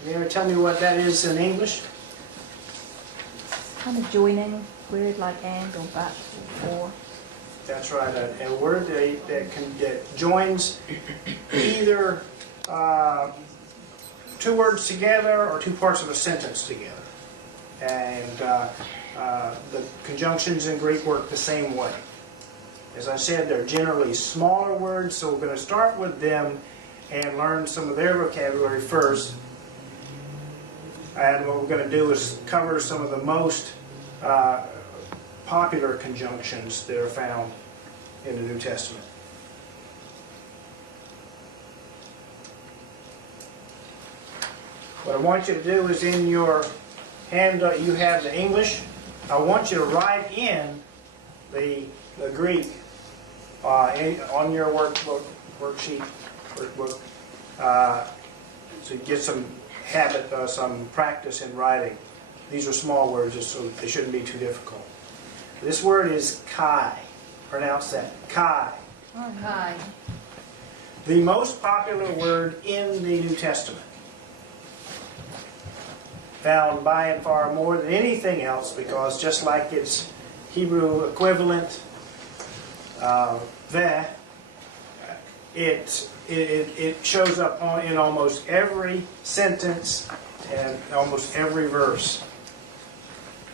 Can you ever tell me what that is in English? Kind of joining word like and or but or. That's right, a word that joins either two words together or two parts of a sentence together. And the conjunctions in Greek work the same way. As I said, they're generally smaller words, so we're going to start with them and learn some of their vocabulary first. And what we're going to do is cover some of the most popular conjunctions that are found in the New Testament. What I want you to do is in your handout you have the English. I want you to write in the Greek on your worksheet, workbook, so you get some habit, some practice in writing. These are small words, so they shouldn't be too difficult. This word is kai. Pronounce that. Kai. Kai. The most popular word in the New Testament. Found by and far more than anything else, because just like its Hebrew equivalent, Vann, it shows up in almost every sentence and almost every verse.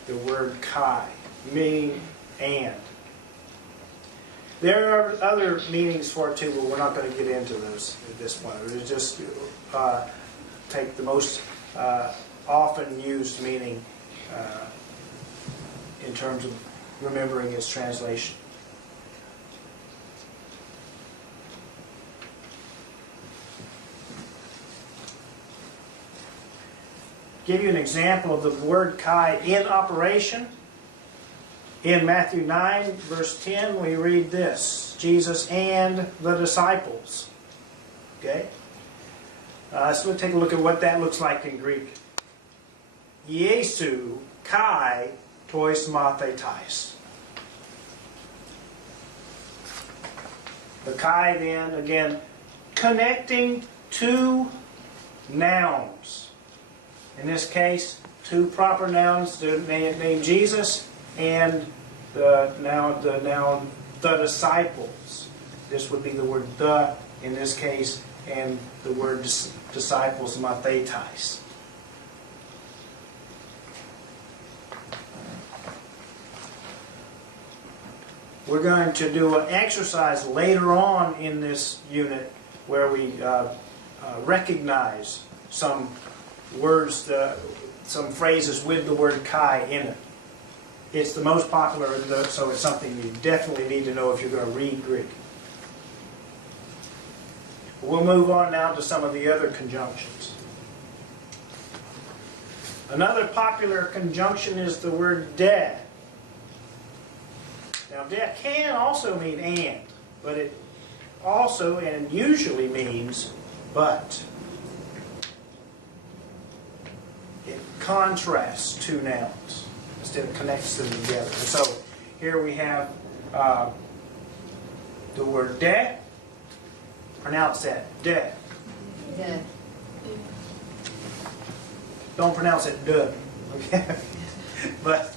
The word kai, meaning and. There are other meanings for it too, but we're not going to get into those at this point. We'll just take the most often used meaning in terms of remembering its translation. Give you an example of the word kai in operation. In Matthew 9, verse 10, we read this: Jesus and the disciples. Okay? So we'll take a look at what that looks like in Greek. Iesu kai tois mathetais. The kai then, again, connecting two nouns. In this case, two proper nouns, the name Jesus and the noun the disciples. This would be the word the in this case, and the word disciples, mathetais. We're going to do an exercise later on in this unit where we recognize some words, some phrases with the word kai in it. It's the most popular, so it's something you definitely need to know if you're going to read Greek. We'll move on now to some of the other conjunctions. Another popular conjunction is the word de. Now, de can also mean and, but it also and usually means but. It contrasts two nouns instead of connects them together. And so here we have the word de. Pronounce that. De. De. Don't pronounce it de. Okay? But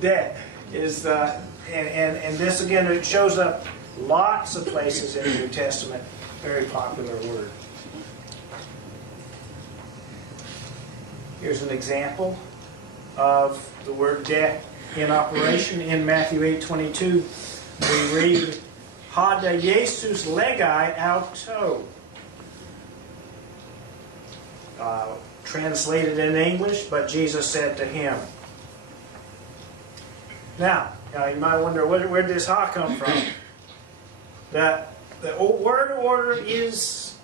de is, and this again, it shows up lots of places in the New Testament. Very popular word. Here's an example of the word de in operation. In Matthew 8:22, we read, Hada Jesus legai auto. Translated in English, but Jesus said to him. Now you might wonder, where did this ha come from? The word order is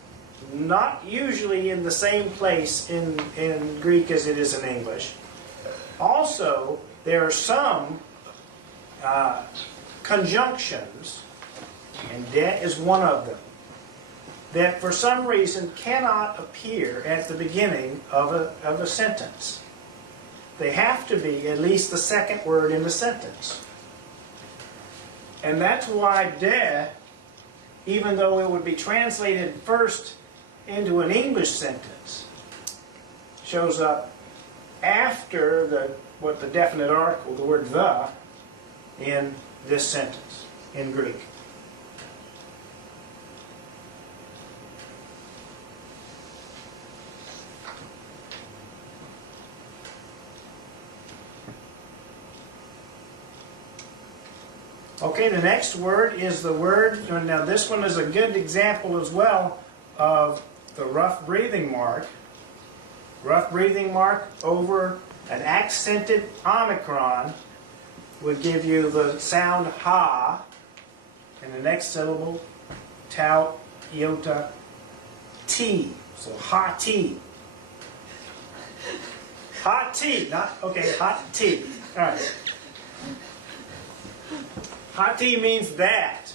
not usually in the same place in Greek as it is in English. Also, there are some conjunctions, and de is one of them, that for some reason cannot appear at the beginning of a sentence. They have to be at least the second word in the sentence. And that's why de, even though it would be translated first into an English sentence, shows up after the definite article, the word the, in this sentence in Greek. Okay, the next word is the word, now this one is a good example as well of the rough breathing mark. Rough breathing mark over an accented omicron would give you the sound ha, and the next syllable, tau, iota, t. So ha t. Hot tea, not, okay, hot tea. All right. Hot tea means that.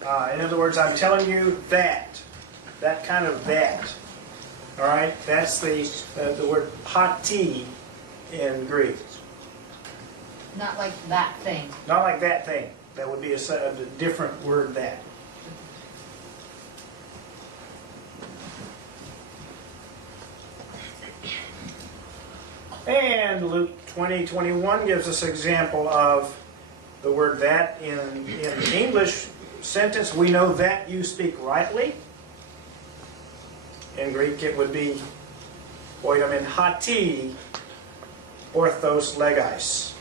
In other words, I'm telling you that. That kind of that. All right? That's the word hot tea in Greek. Not like that thing. Not like that thing. That would be a different word, that. And Luke 20:21 gives us an example of the word that in the English sentence. We know that you speak rightly. In Greek it would be oidamin hati orthos legais.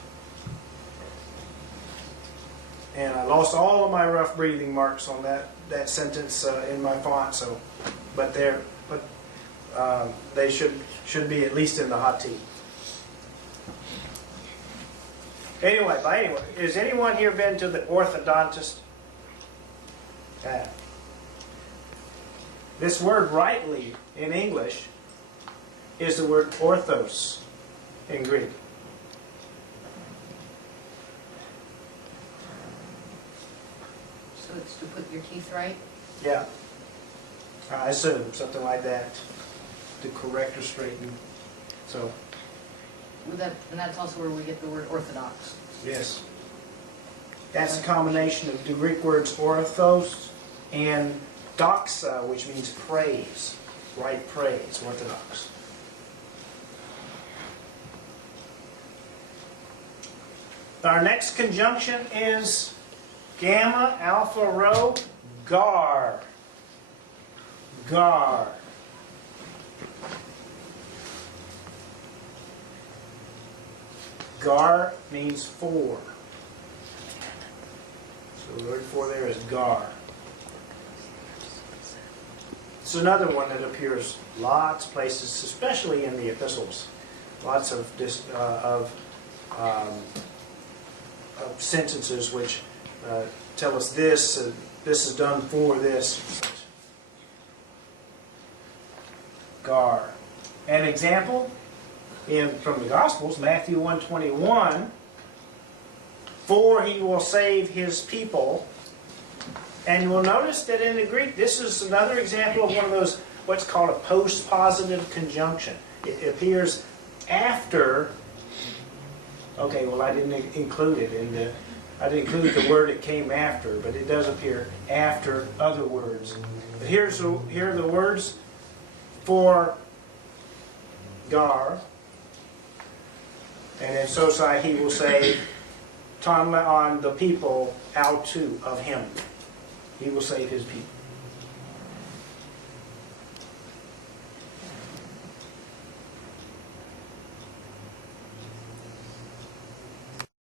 And I lost all of my rough breathing marks on that sentence in my font, so they should be at least in the hati. Anyway, has anyone here been to the orthodontist? This word rightly in English is the word orthos in Greek. So it's to put your teeth right? Yeah. I assume something like that. To correct or straighten. So, And that's also where we get the word orthodox. yes. That's a combination of the Greek words orthos and doxa, which means praise. Right praise, orthodox. Our next conjunction is gamma, alpha, rho, gar. Gar. Gar means for. So the word for there is gar. It's another one that appears lots of places, especially in the epistles. Lots of sentences which tell us this, this is done for this. Gar. An example from the Gospels, Matthew 1:21, for he will save his people. And you will notice that in the Greek, this is another example of one of those, what's called a post-positive conjunction. It appears after, okay, well I didn't include it I didn't include the word it came after, but it does appear after other words. But here are the words for gar, and in Sosai he will say, Tanma on the people, out to of him. He will save his people.